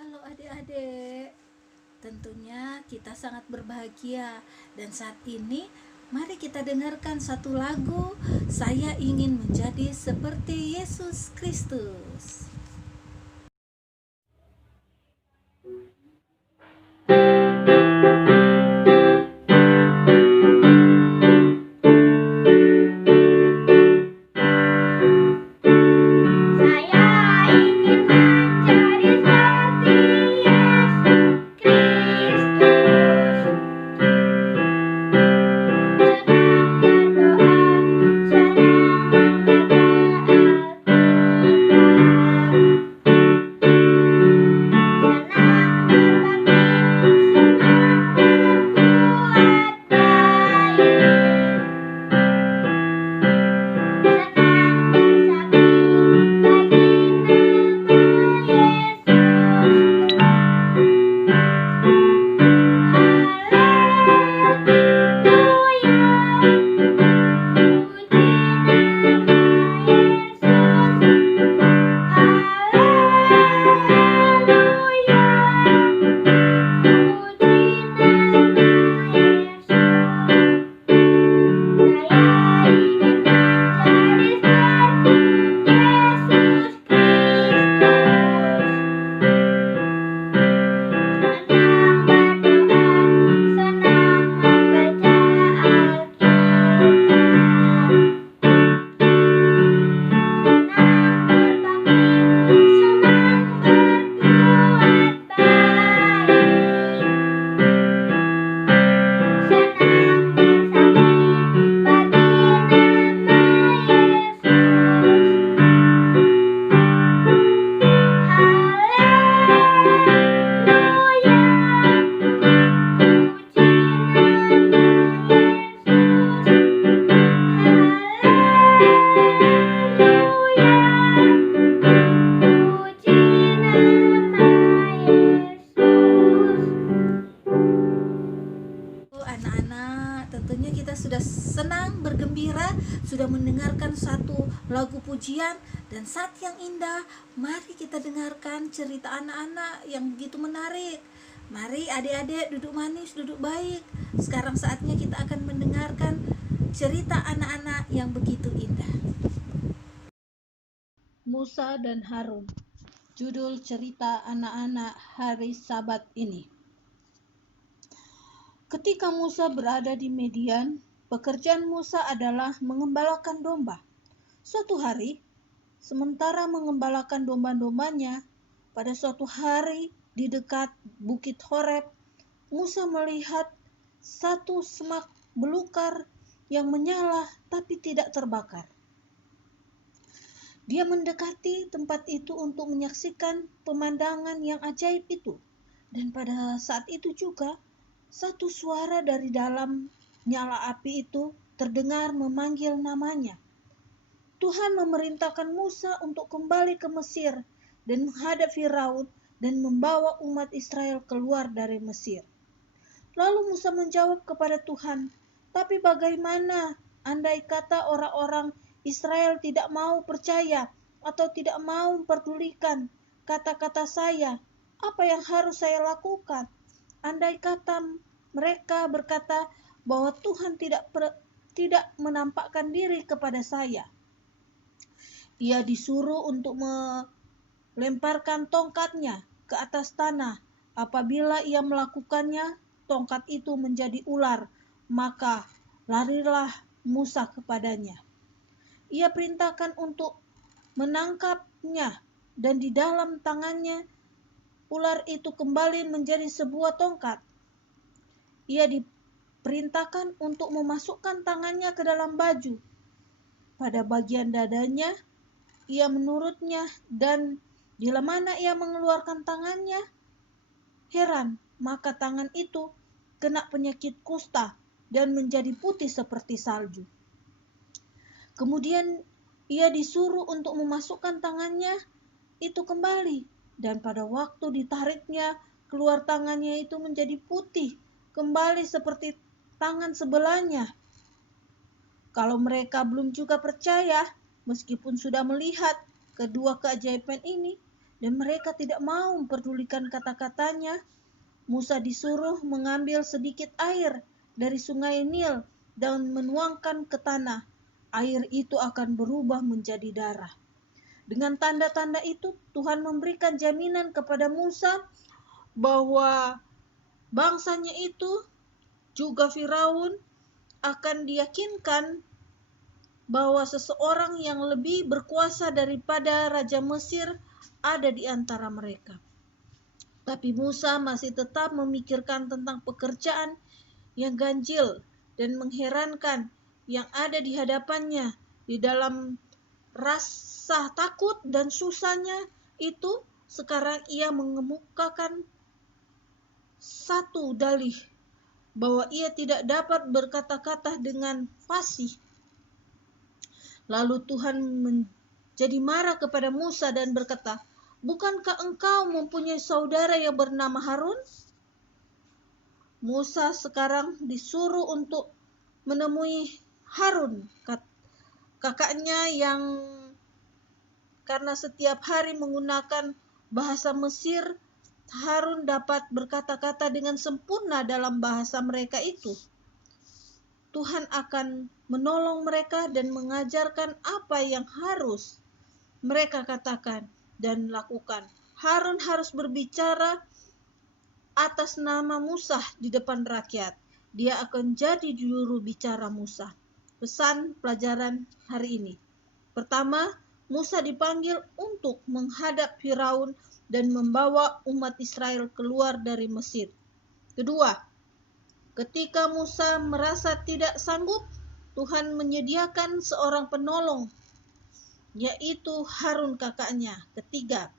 Halo adik-adik, tentunya kita sangat berbahagia dan saat ini mari kita dengarkan satu lagu Saya Ingin Menjadi Seperti Yesus Kristus. Anak-anak, tentunya kita sudah senang, bergembira, sudah mendengarkan satu lagu pujian dan saat yang indah. Mari kita dengarkan cerita anak-anak yang begitu menarik. Mari adik-adik duduk manis, duduk baik. Sekarang saatnya kita akan mendengarkan cerita anak-anak yang begitu indah. Musa dan Harun. Judul cerita anak-anak hari Sabat ini. Ketika Musa berada di Midian, pekerjaan Musa adalah mengembalakan domba. Suatu hari, sementara mengembalakan domba-dombanya, pada suatu hari di dekat Bukit Horeb, Musa melihat satu semak belukar yang menyala tapi tidak terbakar. Dia mendekati tempat itu untuk menyaksikan pemandangan yang ajaib itu. Dan pada saat itu juga, satu suara dari dalam nyala api itu terdengar memanggil namanya. Tuhan memerintahkan Musa untuk kembali ke Mesir dan menghadap Firaun dan membawa umat Israel keluar dari Mesir. Lalu Musa menjawab kepada Tuhan, "Tapi bagaimana andai kata orang-orang Israel tidak mau percaya atau tidak mau memperdulikan kata-kata saya? Apa yang harus saya lakukan? Andai kata mereka berkata bahwa Tuhan tidak menampakkan diri kepada saya." Ia disuruh untuk melemparkan tongkatnya ke atas tanah. Apabila ia melakukannya, tongkat itu menjadi ular, maka larilah Musa kepadanya. Ia perintahkan untuk menangkapnya, dan di dalam tangannya ular itu kembali menjadi sebuah tongkat. Ia diperintahkan untuk memasukkan tangannya ke dalam baju. Pada bagian dadanya, ia menurutnya, dan bila mana ia mengeluarkan tangannya, heran, maka tangan itu kena penyakit kusta dan menjadi putih seperti salju. Kemudian ia disuruh untuk memasukkan tangannya itu kembali, dan pada waktu ditariknya keluar tangannya itu menjadi putih kembali seperti tangan sebelahnya. Kalau mereka belum juga percaya, meskipun sudah melihat kedua keajaiban ini, dan mereka tidak mau memperdulikan kata-katanya. Musa disuruh mengambil sedikit air dari sungai Nil dan menuangkan ke tanah. Air itu akan berubah menjadi darah. Dengan tanda-tanda itu, Tuhan memberikan jaminan kepada Musa bahwa bangsanya itu, juga Firaun, akan diyakinkan bahwa seseorang yang lebih berkuasa daripada Raja Mesir ada di antara mereka. Tapi Musa masih tetap memikirkan tentang pekerjaan yang ganjil dan mengherankan yang ada di hadapannya. Di dalam rasa takut dan susahnya itu, sekarang ia mengemukakan satu dalih bahwa ia tidak dapat berkata-kata dengan fasih. Lalu Tuhan menjadi marah kepada Musa dan berkata, "Bukankah engkau mempunyai saudara yang bernama Harun?" Musa sekarang disuruh untuk menemui Harun, kakaknya, yang karena setiap hari menggunakan bahasa Mesir, Harun dapat berkata-kata dengan sempurna dalam bahasa mereka itu. Tuhan akan menolong mereka dan mengajarkan apa yang harus mereka katakan dan lakukan. Harun harus berbicara atas nama Musa di depan rakyat. Dia akan jadi juru bicara Musa. Pesan pelajaran hari ini. Pertama, Musa dipanggil untuk menghadap Firaun dan membawa umat Israel keluar dari Mesir. Kedua, ketika Musa merasa tidak sanggup, Tuhan menyediakan seorang penolong, yaitu Harun kakaknya. Ketiga,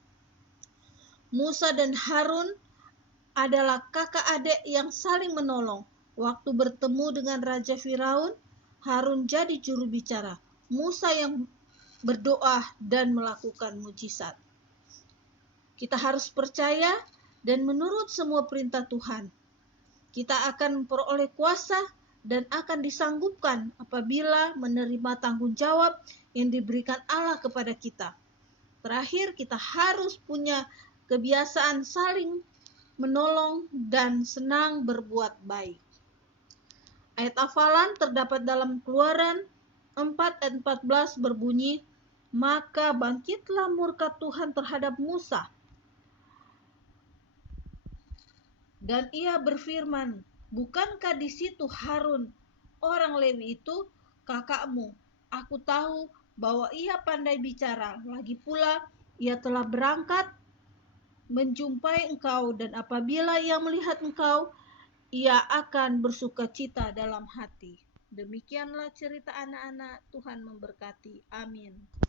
Musa dan Harun adalah kakak adik yang saling menolong. Waktu bertemu dengan Raja Firaun, Harun jadi juru bicara. Musa yang berdoa dan melakukan mujizat. Kita harus percaya dan menurut semua perintah Tuhan. Kita akan memperoleh kuasa dan akan disanggupkan apabila menerima tanggung jawab yang diberikan Allah kepada kita. Terakhir, kita harus punya kebiasaan saling menolong dan senang berbuat baik. Ayat hafalan terdapat dalam Keluaran 4 ayat 14 berbunyi, "Maka bangkitlah murka Tuhan terhadap Musa, dan ia berfirman, bukankah di situ Harun, orang Lewi itu, kakakmu? Aku tahu bahwa ia pandai bicara, lagi pula ia telah berangkat menjumpai engkau, dan apabila ia melihat engkau, ia akan bersukacita dalam hati." Demikianlah cerita anak-anak. Tuhan memberkati. Amin.